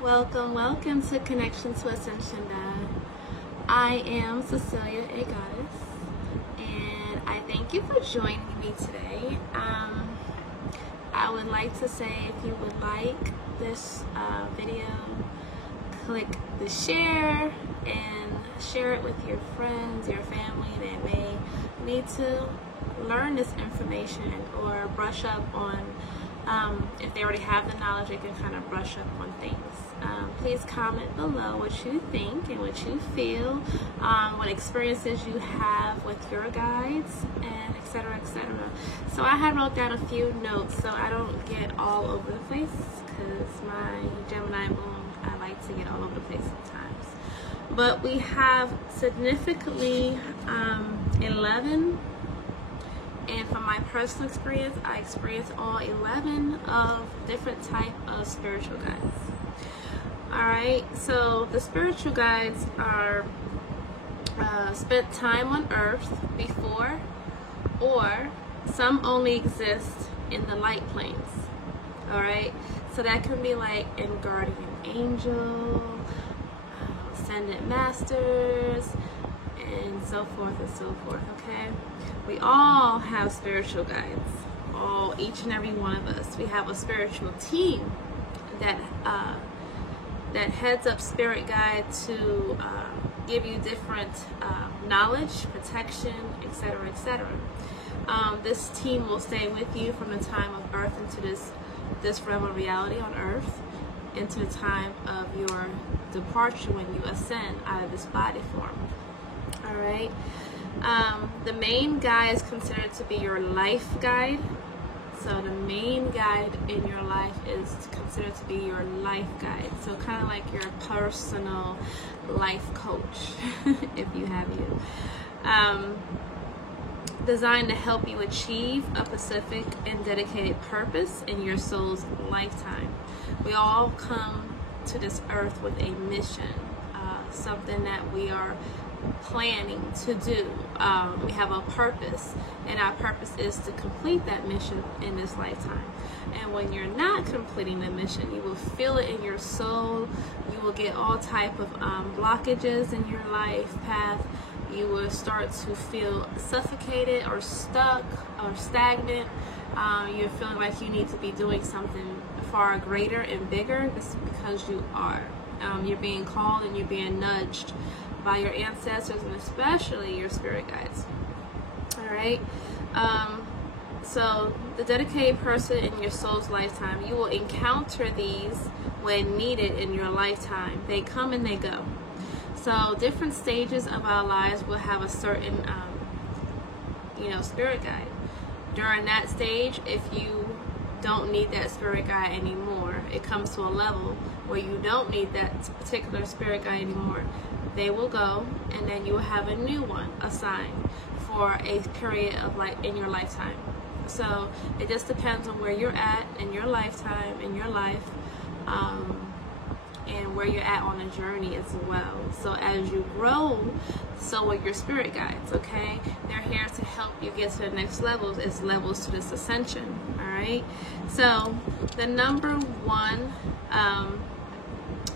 Welcome to Connections to Ascension. I am Cecilia, a goddess, and I thank you for joining me today. I would like to say, if you would like this video, click the share and share it with your friends, your family that may need to learn this information or brush up on, if they already have the knowledge, they can kind of brush up on things. Please comment below what you think and what you feel, what experiences you have with your guides, and etc., etc. So I had wrote down a few notes so I don't get all over the place, because my Gemini moon, I like to get all over the place sometimes. But we have significantly 11, and from my personal experience, I experienced all 11 of different type of spiritual guides. Alright, so the spiritual guides are spent time on earth before, or some only exist in the light planes. Alright, so that can be like in guardian angel, ascended masters, and so forth and so forth. Okay, we all have spiritual guides, each and every one of us. We have a spiritual team that heads up spirit guide to give you different knowledge, protection, etc., etc. This team will stay with you from the time of birth into this realm of reality on earth, into the time of your departure when you ascend out of this body form. All right. The main guide is considered to be your life guide. So the main guide in your life is considered to be your life guide. So kind of like your personal life coach, if you have you. Designed to help you achieve a specific and dedicated purpose in your soul's lifetime. We all come to this earth with a mission, something that we are planning to do. We have a purpose, and our purpose is to complete that mission in this lifetime. And when you're not completing the mission, you will feel it in your soul. You will get all type of blockages in your life path. You will start to feel suffocated or stuck or stagnant. You're feeling like you need to be doing something far greater and bigger. This is because you are. You're being called and you're being nudged by your ancestors, and especially your spirit guides. All right. So the dedicated person in your soul's lifetime, you will encounter these when needed in your lifetime. They come and they go. So different stages of our lives will have a certain, spirit guide. During that stage, if you don't need that spirit guide anymore, it comes to a level where you don't need that particular spirit guide anymore. They will go, and then you will have a new one assigned for a period of in your lifetime. So it just depends on where you're at in your lifetime, in your life, and where you're at on a journey as well. So as you grow, so are your spirit guides. Okay, they're here to help you get to the next levels. It's levels to this ascension. All right. So the number one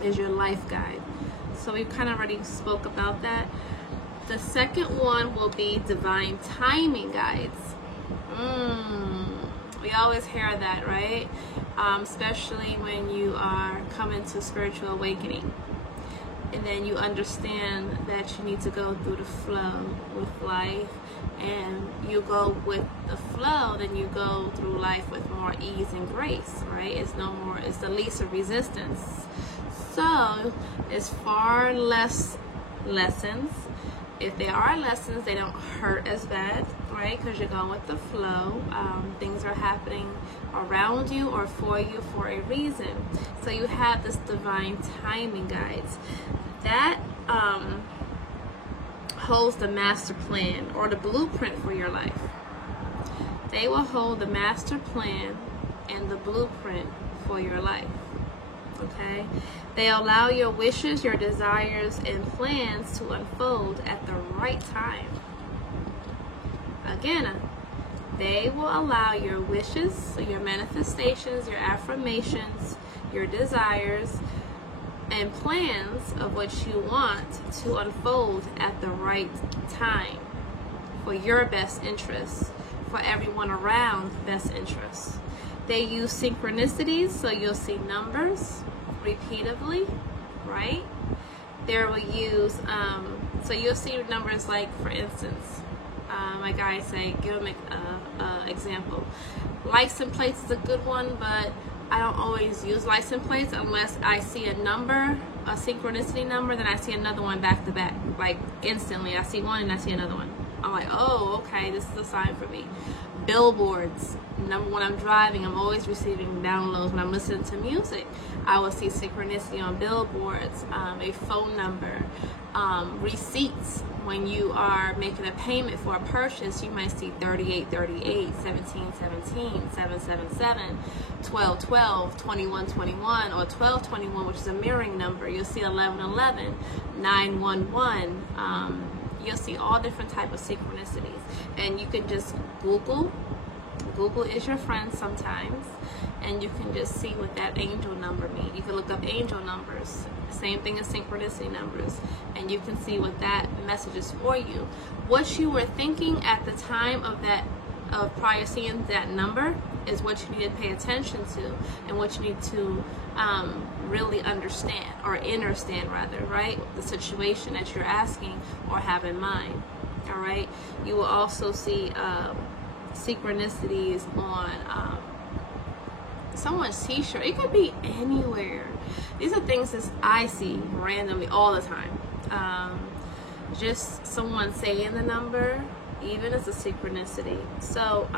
is your life guide. So we kind of already spoke about that. The second one will be divine timing guides. We always hear that, right? Especially when you are coming to spiritual awakening. And then you understand that you need to go through the flow with life. And you go with the flow, then you go through life with more ease and grace, right? It's the least of resistance. So it's far less lessons. If there are lessons, they don't hurt as bad, right? Because you're going with the flow. Things are happening around you or for you for a reason. So you have this divine timing guides. That holds the master plan or the blueprint for your life. They will hold the master plan and the blueprint for your life. Okay, they allow your wishes, your desires, and plans to unfold at the right time. Again, they will allow your wishes, so your manifestations, your affirmations, your desires, and plans of what you want to unfold at the right time for your best interests, for everyone around's best interests. They use synchronicities, so you'll see numbers repeatedly, right? They will use, so you'll see numbers like, for instance, my guys say, give them an example. License plates is a good one, but I don't always use license plates unless I see a number, a synchronicity number, then I see another one back to back, like instantly. I see one and I see another one. I'm like, oh, okay, this is a sign for me. Billboards. When I'm driving, I'm always receiving downloads. When I'm listening to music, I will see synchronicity on billboards, a phone number, receipts. When you are making a payment for a purchase, you might see 3838, 1717, 777, 1212, 2121, or 1221, which is a mirroring number. You'll see 1111, 911. You'll see all different type of synchronicities, and you can just Google is your friend sometimes, and you can just see what that angel number means. You can look up angel numbers, same thing as synchronicity numbers, and you can see what that message is for you. What you were thinking at the time of prior seeing that number is what you need to pay attention to, and what you need to really understand, or understand rather, right? The situation that you're asking or have in mind. All right. You will also see synchronicities on someone's t-shirt. It could be anywhere. These are things that I see randomly all the time. Just someone saying the number, even as a synchronicity. So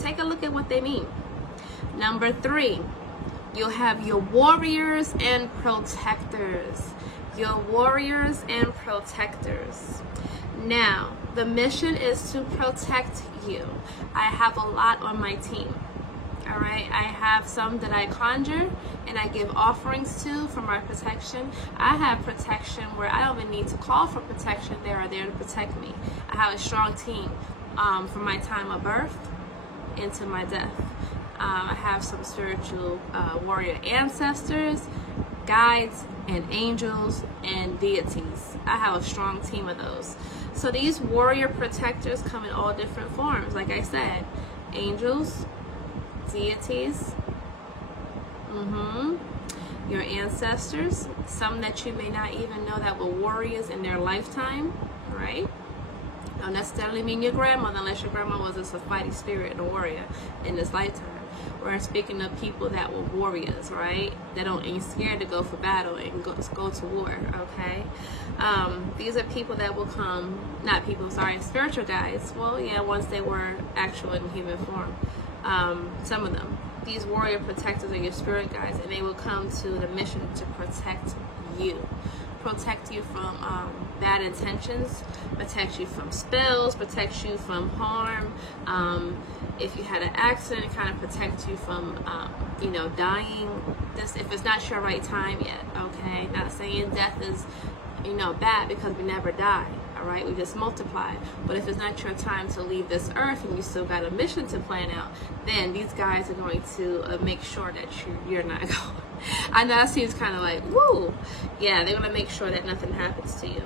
take a look at what they mean. Number 3, you'll have your warriors and protectors. Your warriors and protectors. Now, the mission is to protect you. I have a lot on my team. All right, I have some that I conjure and I give offerings to for my protection. I have protection where I don't even need to call for protection. They are there to protect me. I have a strong team from my time of birth into my death. I have some spiritual warrior ancestors, guides, and angels, and deities. I have a strong team of those. So these warrior protectors come in all different forms. Like I said, angels, deities, your ancestors, some that you may not even know that were warriors in their lifetime, right? Don't necessarily mean your grandmother, unless your grandma was a fighting spirit and a warrior in this lifetime. We're speaking of people that were warriors, right? That ain't scared to go for battle and go to war, okay? These are people that will come, not people, sorry, spiritual guides. Well, yeah, once they were actual in human form. Some of them. These warrior protectors are your spirit guides, and they will come to the mission to protect you. Protect you from bad intentions, protect you from spells, protect you from harm. If you had an accident, kind of protect you from, dying. This, if it's not your right time yet, okay? Not saying death is, bad, because we never die. All right, we just multiply. But if it's not your time to leave this earth and you still got a mission to plan out, then these guys are going to make sure that you're not going. I know that seems kind of like, woo. Yeah, they're going to make sure that nothing happens to you.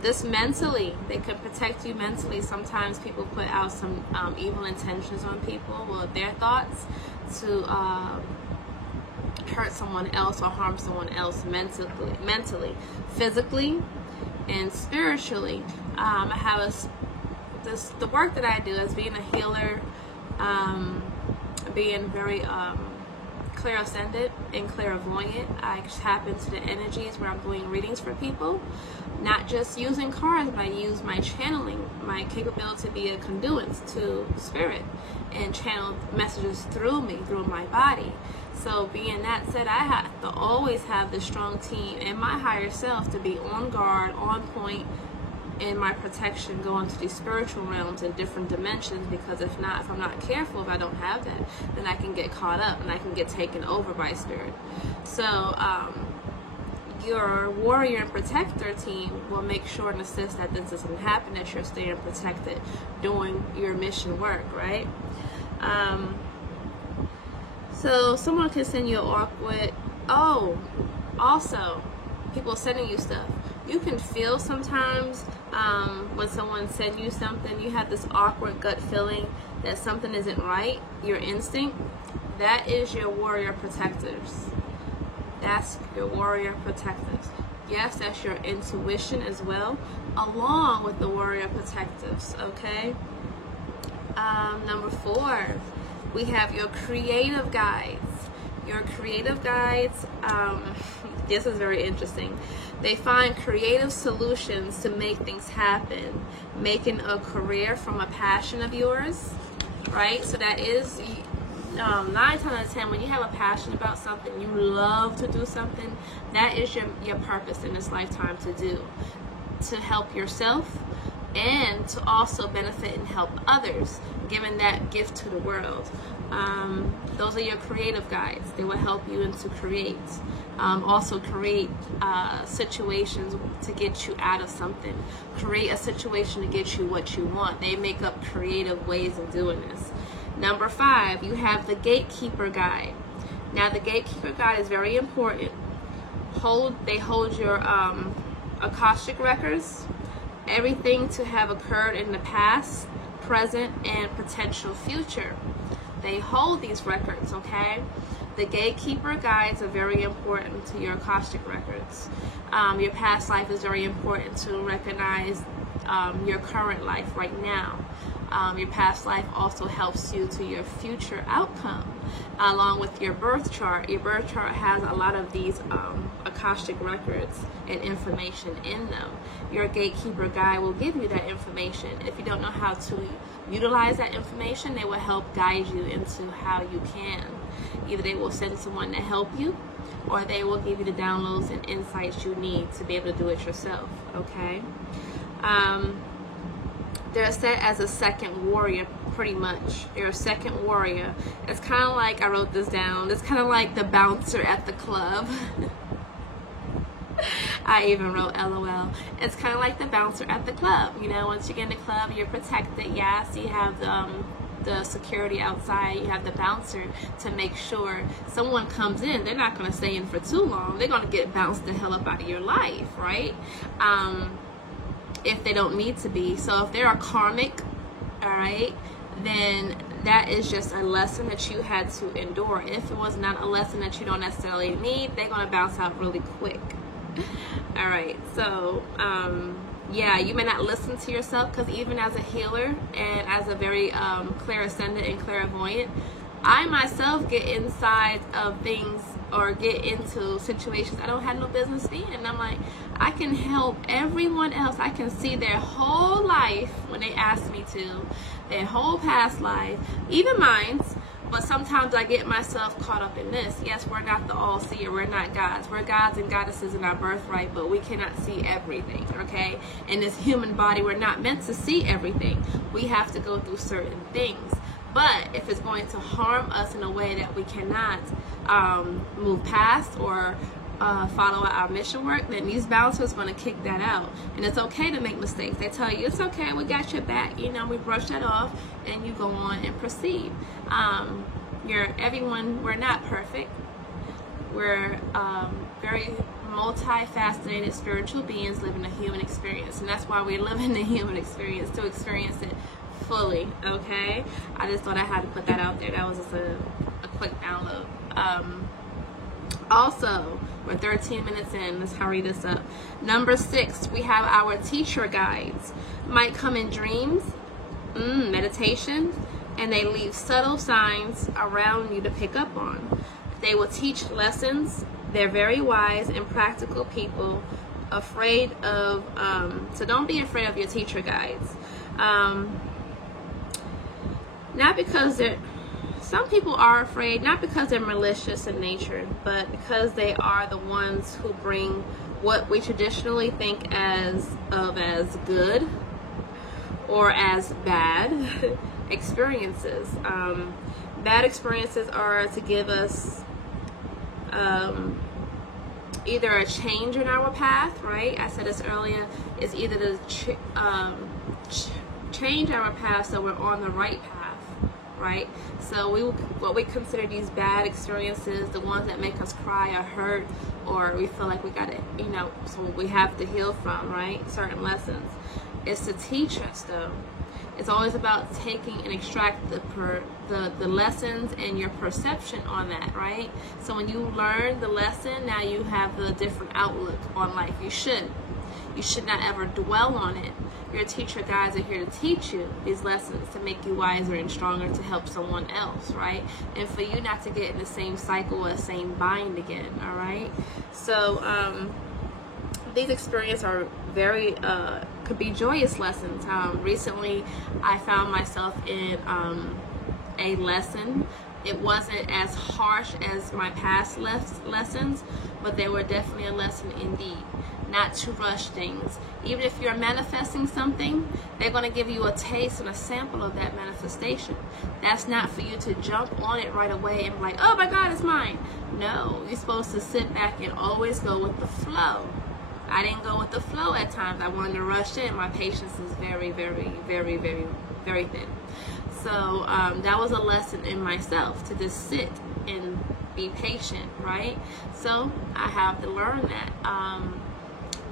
This mentally, they can protect you mentally. Sometimes people put out some evil intentions on people with their thoughts to hurt someone else or harm someone else mentally, physically, and spiritually. I have the work that I do as being a healer, being very clairsentient and clairvoyant. I tap into the energies where I'm doing readings for people, not just using cards, but I use my channeling, my capability to be a conduit to spirit and channel messages through me, through my body. So being that said, I have to always have this strong team and my higher self to be on guard, on point, in my protection, going to these spiritual realms and different dimensions, because if I'm not careful, if I don't have that, then I can get caught up and I can get taken over by spirit. So your warrior and protector team will make sure and assist that this doesn't happen, that you're staying protected doing your mission work, right? So someone can send you an awkward, Also, people sending you stuff. You can feel sometimes when someone sends you something, you have this awkward gut feeling that something isn't right, your instinct. That is your warrior protectors. That's your warrior protectives. Yes, that's your intuition as well, along with the warrior protectives, okay? Number 4, we have your creative guides. Your creative guides, this is very interesting. They find creative solutions to make things happen, making a career from a passion of yours, right? So that is 9 times out of 10, when you have a passion about something, you love to do something, that is your purpose in this lifetime to do, to help yourself and to also benefit and help others, giving that gift to the world. Those are your creative guides. They will help you to create. Also create situations to get you out of something. Create a situation to get you what you want. They make up creative ways of doing this. Number 5, you have the gatekeeper guide. Now the gatekeeper guide is very important. They hold your Akashic records, everything to have occurred in the past, present, and potential future. They hold these records, okay? The gatekeeper guides are very important to your Akashic records. Your past life is very important to recognize your current life right now. Your past life also helps you to your future outcome, along with your birth chart. Your birth chart has a lot of these Akashic records and information in them. Your gatekeeper guide will give you that information. If you don't know how to utilize that information, they will help guide you into how you can. Either they will send someone to help you, or they will give you the downloads and insights you need to be able to do it yourself, okay? They're set as a second warrior, pretty much. You're a second warrior. It's kind of like, I wrote this down, it's kind of like the bouncer at the club. I even wrote LOL. It's kind of like the bouncer at the club. You know, once you get in the club, you're protected. Yes, you have the security outside. You have the bouncer to make sure someone comes in. They're not going to stay in for too long. They're going to get bounced the hell up out of your life, right? If they don't need to be. So if they're a karmic, all right, then that is just a lesson that you had to endure. If it was not a lesson that you don't necessarily need, they're going to bounce out really quick. All right, so yeah, you may not listen to yourself, because even as a healer and as a very clairsendent and clairvoyant, I myself get inside of things or get into situations I don't have no business being. And I'm like, I can help everyone else. I can see their whole life when they ask me to, their whole past life, even mine's. But sometimes I get myself caught up in this. Yes, we're not the all-seer. We're not gods. We're gods and goddesses in our birthright, but we cannot see everything, okay? In this human body, we're not meant to see everything. We have to go through certain things. But if it's going to harm us in a way that we cannot move past or follow our mission work, then these bouncers are going to kick that out. And it's okay to make mistakes. They tell you, it's okay, we got your back, you know, we brush that off, and you go on and proceed. We're not perfect. We're very multifaceted spiritual beings living a human experience, and that's why we live in the human experience, to experience it fully, okay? I just thought I had to put that out there. That was just a quick download. Also, we're 13 minutes in. Let's hurry this up. Number 6, we have our teacher guides. Might come in dreams, meditation, and they leave subtle signs around you to pick up on. They will teach lessons. They're very wise and practical people. Afraid of, so don't be afraid of your teacher guides. Not because some people are afraid, not because they're malicious in nature, but because they are the ones who bring what we traditionally think as good or as bad experiences. Bad experiences are to give us either a change in our path, right? I said this earlier, is either to change our path so we're on the right path, right? So what we consider these bad experiences, the ones that make us cry or hurt, or we feel like we got to, so we have to heal from, right? Certain lessons. It's to teach us, though. It's always about taking and extract the lessons and your perception on that, right? So when you learn the lesson, now you have the different outlook on life. You should not ever dwell on it. Your teacher guides are here to teach you these lessons, to make you wiser and stronger, to help someone else, right? And for you not to get in the same cycle or the same bind again, all right? So these experiences are very, could be joyous lessons. Recently, I found myself in a lesson. It wasn't as harsh as my past lessons, but they were definitely a lesson indeed. Not to rush things. Even if you're manifesting something, they're going to give you a taste and a sample of that manifestation. That's not for you to jump on it right away and be like, oh my God, it's mine. No, you're supposed to sit back and always go with the flow. I didn't go with the flow at times. I wanted to rush in. My patience is very, very, very, very, very thin. So that was a lesson in myself, to just sit and be patient, right? So I have to learn that.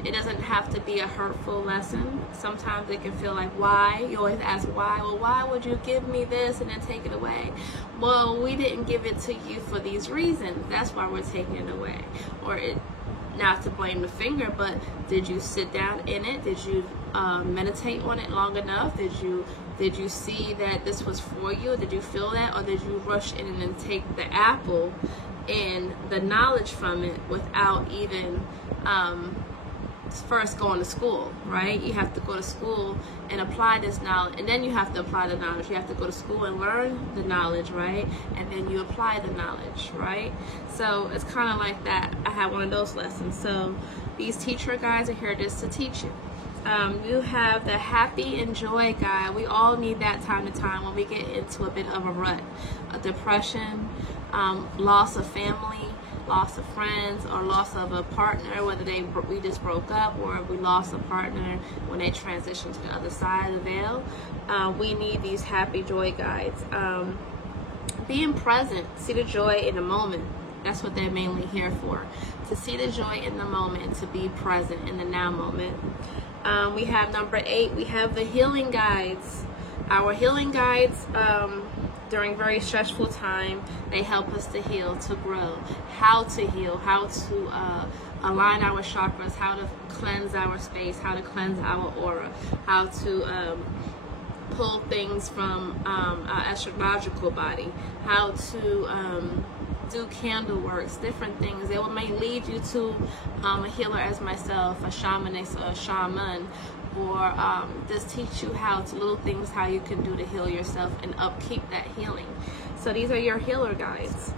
It doesn't have to be a hurtful lesson. Sometimes it can feel like, why? You always ask why. Well, why would you give me this and then take it away? Well, we didn't give it to you for these reasons. That's why we're taking it away. Or not to blame the finger, but did you sit down in it? Did you meditate on it long enough? Did you see that this was for you? Did you feel that? Or did you rush in and then take the apple and the knowledge from it without even first going to school, right? You have to go to school and apply this knowledge, and then you have to apply the knowledge. You have to go to school and learn the knowledge, right? And then you apply the knowledge, right? So it's kind of like that. I had one of those lessons. So these teacher guides are here just to teach you. You have the happy and joy guide. We all need that time to time when we get into a bit of a rut, a depression, loss of family, loss of friends, or loss of a partner, whether we just broke up or we lost a partner when they transitioned to the other side of the veil. We need these happy joy guides. Being present, see the joy in the moment. That's what they're mainly here for, to see the joy in the moment, to be present in the now moment. We have number 8, we have the healing guides. Our healing guides, during very stressful time, they help us to heal, to grow, how to heal, how to align our chakras, how to cleanse our space, how to cleanse our aura, how to pull things from our astrological body, how to do candle works, different things. They may lead you to a healer as myself, a shamaness or a shaman, or just teach you how to little things, how you can do to heal yourself and upkeep that healing. So these are your healer guides.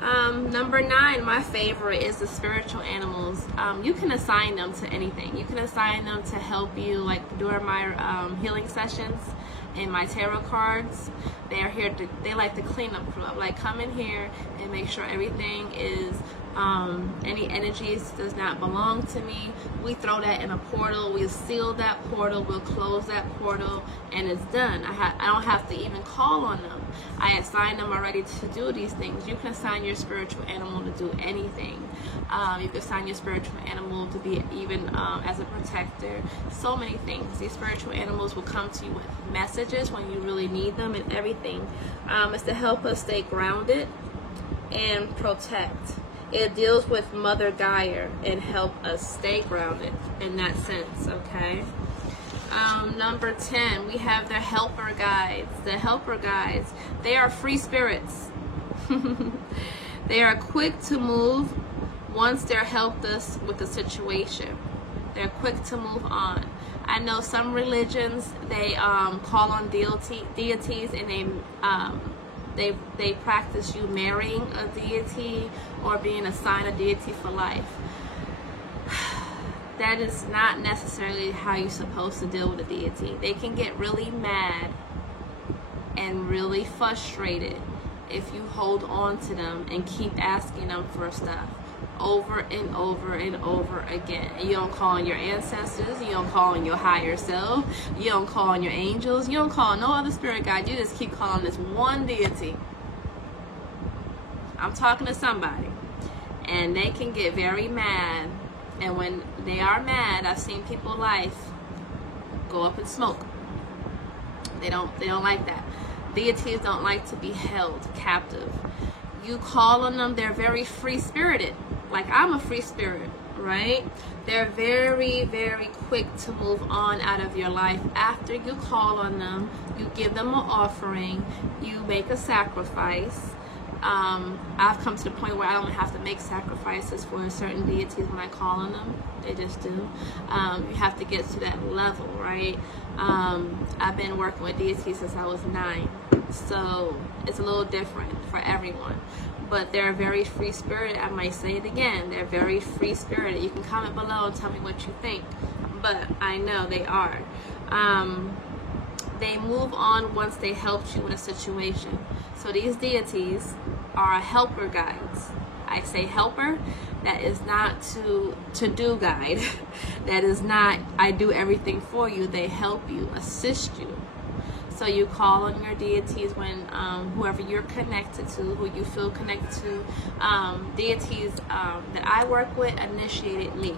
Number 9, my favorite, is the spiritual animals. You can assign them to anything. You can assign them to help you, like during my healing sessions and my tarot cards. They are here to, they like the cleanup club. Like, come in here and make sure everything is, any energies does not belong to me. We throw that in a portal. We'll seal that portal. We'll close that portal, and it's done. I don't have to even call on them. I assign them already to do these things. You can assign your spiritual animal to do anything. You can assign your spiritual animal to be even as a protector. So many things. These spiritual animals will come to you with messages when you really need them, and everything. It's to help us stay grounded and protect. It deals with Mother Gaia and help us stay grounded in that sense, okay? Number 10, we have the helper guides. The helper guides, they are free spirits. They are quick to move once they're helped us with the situation. They're quick to move on. I know some religions, they call on deities, and they practice you marrying a deity or being assigned a deity for life. That is not necessarily how you're supposed to deal with a deity. They can get really mad and really frustrated if you hold on to them and keep asking them for stuff over and over and over again. You don't call on your ancestors, you don't call on your higher self, you don't call on your angels, you don't call on no other spirit guide, you just keep calling this one deity. I'm talking to somebody, and they can get very mad, and when they are mad, I've seen people's life go up in smoke. They don't like that. Deities don't like to be held captive. You call on them, they're very free-spirited. Like I'm a free spirit, right? They're very, very quick to move on out of your life. After you call on them, you give them an offering, you make a sacrifice. I've come to the point where I don't have to make sacrifices for certain deities when I call on them. They just do. You have to get to that level, right? I've been working with deities since I was 9. So it's a little different for everyone. But they're very free-spirited. I might say it again. They're very free-spirited. You can comment below and tell me what you think. But I know they are. They move on once they helped you in a situation. So these deities are helper guides. I say helper, that is not to do guide. That is not I do everything for you. They help you, assist you. So you call on your deities when whoever you're connected to, who you feel connected to. Deities that I work with initiated me.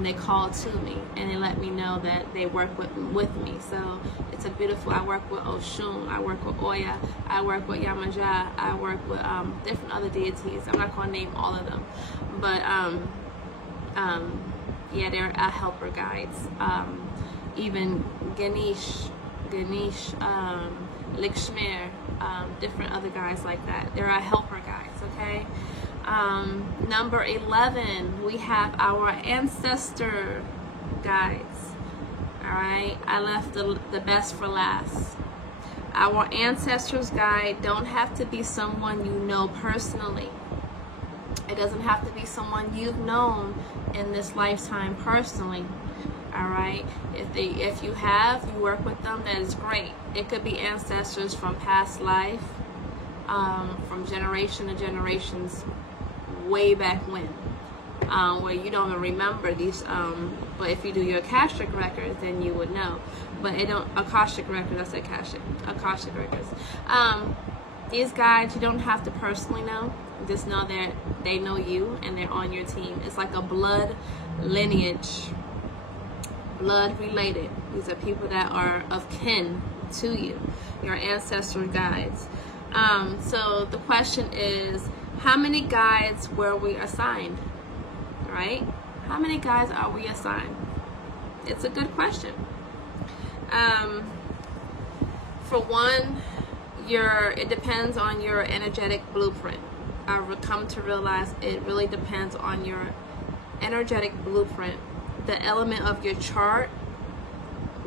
They call to me and they let me know that they work with me. So it's a beautiful, I work with Oshun, I work with Oya, I work with Yamaja, I work with different other deities. I'm not going to name all of them, but yeah, they're helper guides. Even Ganesh, Likshmir, different other guys like that. They're our helper guides, okay? Number 11, we have our ancestor guides. All right, I left the best for last. Our ancestors guide don't have to be someone you know personally. It doesn't have to be someone you've known in this lifetime personally. All right, if you work with them, that is great. It could be ancestors from past life, from generation to generations, way back when, where you don't even remember these. But if you do your Akashic records, then you would know. But it don't Akashic records. I said Akashic records. These guys you don't have to personally know. Just know that they know you and they're on your team. It's like a blood lineage. Blood related. These are people that are of kin to you, your ancestral guides. So the question is, how many guides were we assigned? Right? How many guides are we assigned? It's a good question. For one, it depends on your energetic blueprint. I've come to realize it really depends on your energetic blueprint, the element of your chart,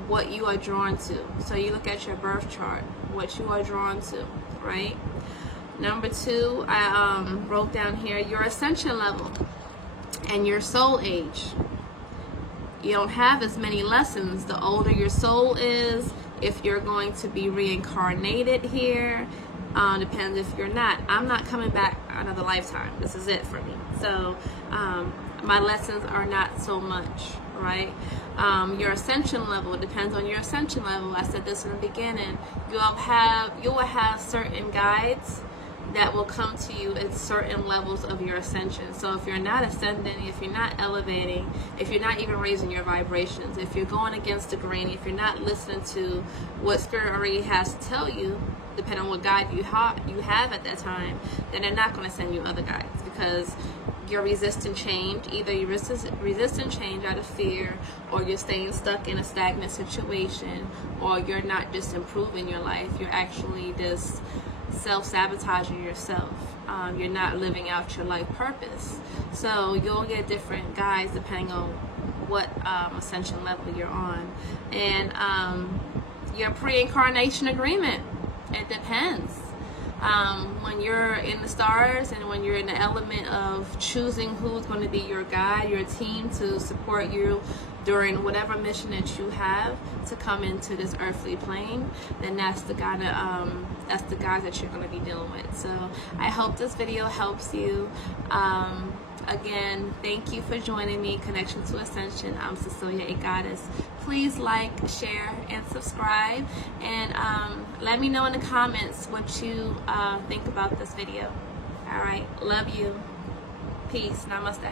what you are drawn to. So you look at your birth chart, what you are drawn to, right? Number 2, I wrote down here your ascension level and your soul age. You don't have as many lessons the older your soul is. If you're going to be reincarnated here, depends if you're not. I'm not coming back another lifetime. This is it for me. So my lessons are not so much, right? Your ascension level depends on your ascension level. I said this in the beginning. You will have certain guides that will come to you at certain levels of your ascension. So if you're not ascending, if you're not elevating, if you're not even raising your vibrations, if you're going against the grain, if you're not listening to what Spirit already has to tell you, depending on what guide you have at that time, then they're not going to send you other guides, because you're resisting change. Either you're resisting change out of fear, or you're staying stuck in a stagnant situation, or you're not just improving your life, you're actually just self-sabotaging yourself. You're not living out your life purpose. So you'll get different guides depending on what ascension level you're on. And your pre-incarnation agreement, it depends. When you're in the stars and when you're in the element of choosing who's going to be your guide, your team to support you during whatever mission that you have to come into this earthly plane, then that's the guy that you're going to be dealing with. So I hope this video helps you. Again, thank you for joining me, Connection to Ascension. I'm Cecilia, a Goddess. Please like, share, and subscribe, and let me know in the comments what you think about this video. All right, love you. Peace. Namaste.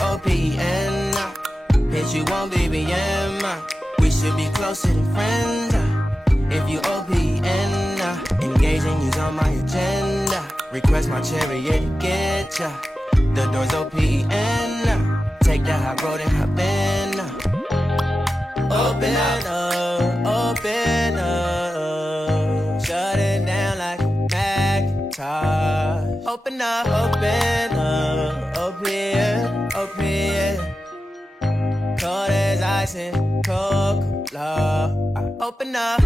OPN, bitch, you won't BBM. We should be closer than friends. If you OPN, engaging you's on my agenda. Request my chariot to get ya. The door's OPN. Take the high road and hop in. Open up, open up. Shut it down like a Macintosh. Open up, open up, open, open. Cold as ice and Coca-Cola. Open up.